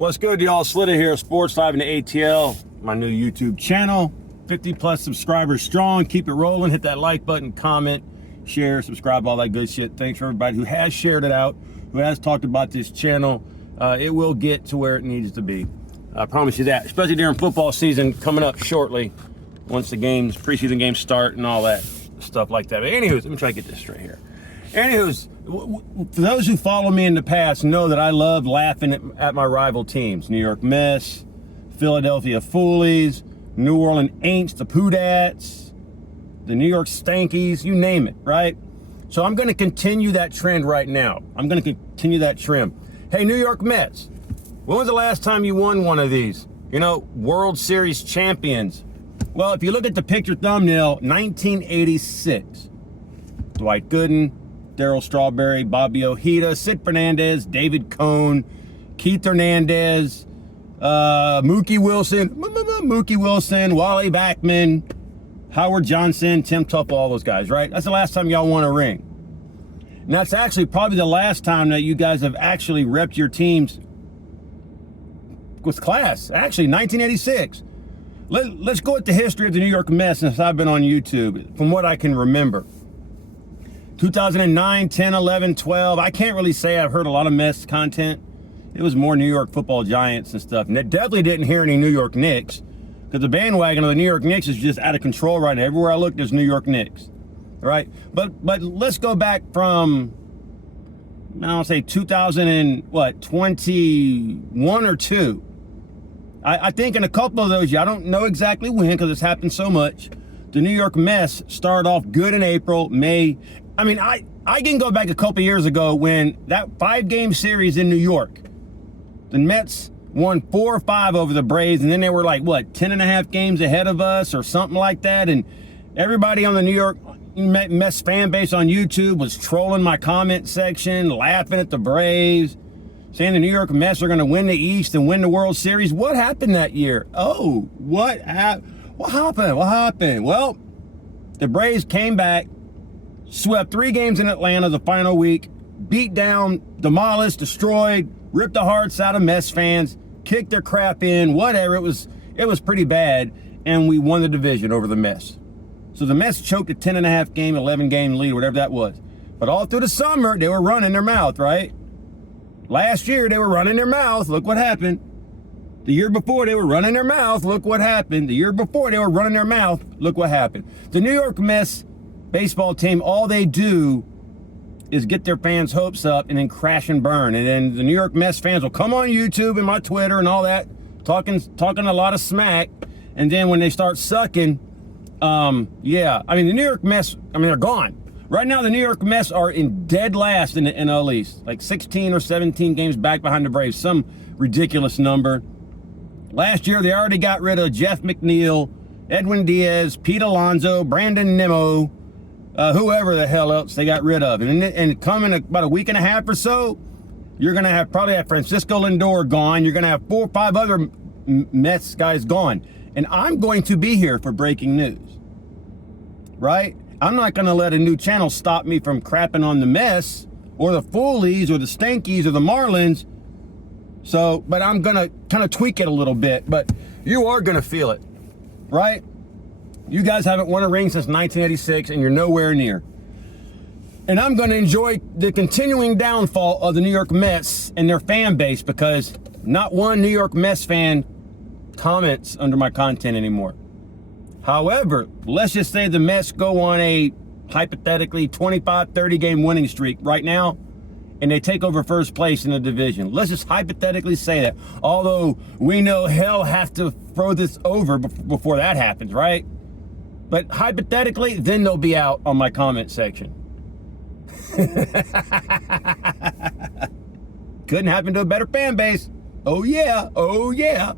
What's good, y'all? SLITA here, Sports Live in the ATL, my new YouTube channel. 50 plus subscribers strong. Keep it rolling. Hit that like button, comment, share, subscribe, all that good shit. Thanks for everybody who has shared it out, who has talked about this channel. It will get to where it needs to be. I promise you that, especially during football season coming up shortly, once the games, preseason games start and all that stuff like that. But anyways, let me try to get this straight here. Anyways, for those who follow me in the past know that I love laughing at my rival teams. New York Mess, Philadelphia Foolies, New Orleans Aints, the Poodats, the New York Stankies, you name it, right? So I'm going to continue that trend right now. I'm going to continue that trend. Hey, New York Mets, when was the last time you won one of these? You know, World Series champions. Well, if you look at the picture thumbnail, 1986. Dwight Gooden, Darryl Strawberry, Bobby Ojeda, Sid Fernandez, David Cone, Keith Hernandez, Mookie Wilson, Wally Backman, Howard Johnson, Tim Tuffle, all those guys, right? That's the last time y'all won a ring. And that's actually probably the last time that you guys have actually repped your teams with class. Actually, 1986. Let's go with the history of the New York Mets since I've been on YouTube, from what I can remember. 2009, 10, 11, 12. I can't really say I've heard a lot of Mets content. It was more New York Football Giants and stuff. And it definitely didn't hear any New York Knicks, because the bandwagon of the New York Knicks is just out of control right now. Everywhere I look, there's New York Knicks. All right? But let's go back from, I don't say 2021 or 2. I think in a couple of those, I don't know exactly when because it's happened so much. The New York Mets started off good in April, May. I mean, I can go back a couple years ago when that 5-game series in New York, the Mets won 4 or 5 over the Braves, and then they were like, what, 10.5 games ahead of us or something like that. And everybody on the New York Mets fan base on YouTube was trolling my comment section, laughing at the Braves, saying the New York Mets are going to win the East and win the World Series. What happened that year? Oh, what happened? Well, the Braves came back, swept 3 games in Atlanta the final week, beat down, demolished, destroyed, ripped the hearts out of Mets fans, kicked their crap in, whatever. It was pretty bad, and we won the division over the Mets. So the Mets choked a 10.5 game, 11 game lead, whatever that was. But all through the summer, they were running their mouth, right? Last year, they were running their mouth. Look what happened. The year before, they were running their mouth. Look what happened. The year before, they were running their mouth. Look what happened. The New York Mets baseball team, all they do is get their fans' hopes up and then crash and burn. And then the New York Mets fans will come on YouTube and my Twitter and all that, talking a lot of smack. And then when they start sucking, yeah. I mean, the New York Mets, they're gone. Right now, the New York Mets are in dead last in the NL East, like 16 or 17 games back behind the Braves, some ridiculous number. Last year, they already got rid of Jeff McNeil, Edwin Diaz, Pete Alonso, Brandon Nimmo, whoever the hell else they got rid of. And coming about a week and a half or so, you're going to probably have Francisco Lindor gone. You're going to have 4 or 5 other Mets guys gone. And I'm going to be here for breaking news, right? I'm not going to let a new channel stop me from crapping on the Mets or the Foolies or the Stankies or the Marlins. So, but I'm going to kind of tweak it a little bit. But you are going to feel it, right? You guys haven't won a ring since 1986, and you're nowhere near. And I'm going to enjoy the continuing downfall of the New York Mets and their fan base, because not one New York Mets fan comments under my content anymore. However, let's just say the Mets go on a hypothetically 25, 30 game winning streak right now, and they take over first place in the division. Let's just hypothetically say that. Although we know hell has to throw this over before that happens, right? But hypothetically, then they'll be out on my comment section. Couldn't happen to a better fan base. Oh yeah, oh yeah.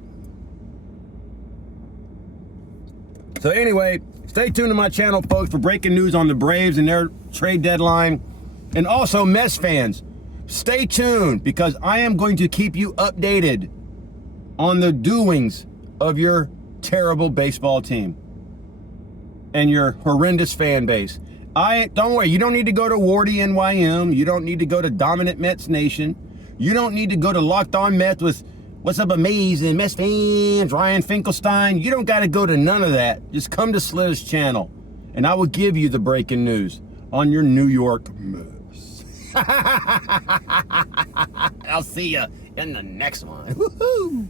So anyway, stay tuned to my channel, folks, for breaking news on the Braves and their trade deadline. And also, Mets fans, stay tuned, because I am going to keep you updated on the doings of your terrible baseball team and your horrendous fan base. Don't worry, you don't need to go to Wardy NYM. You don't need to go to Dominant Mets Nation. You don't need to go to Locked On Mets with What's up, amazing Mets fans? Ryan Finkelstein. You don't got to go to none of that. Just come to SLITA's channel, and I will give you the breaking news on your New York Mets. I'll see you in the next one. Woohoo!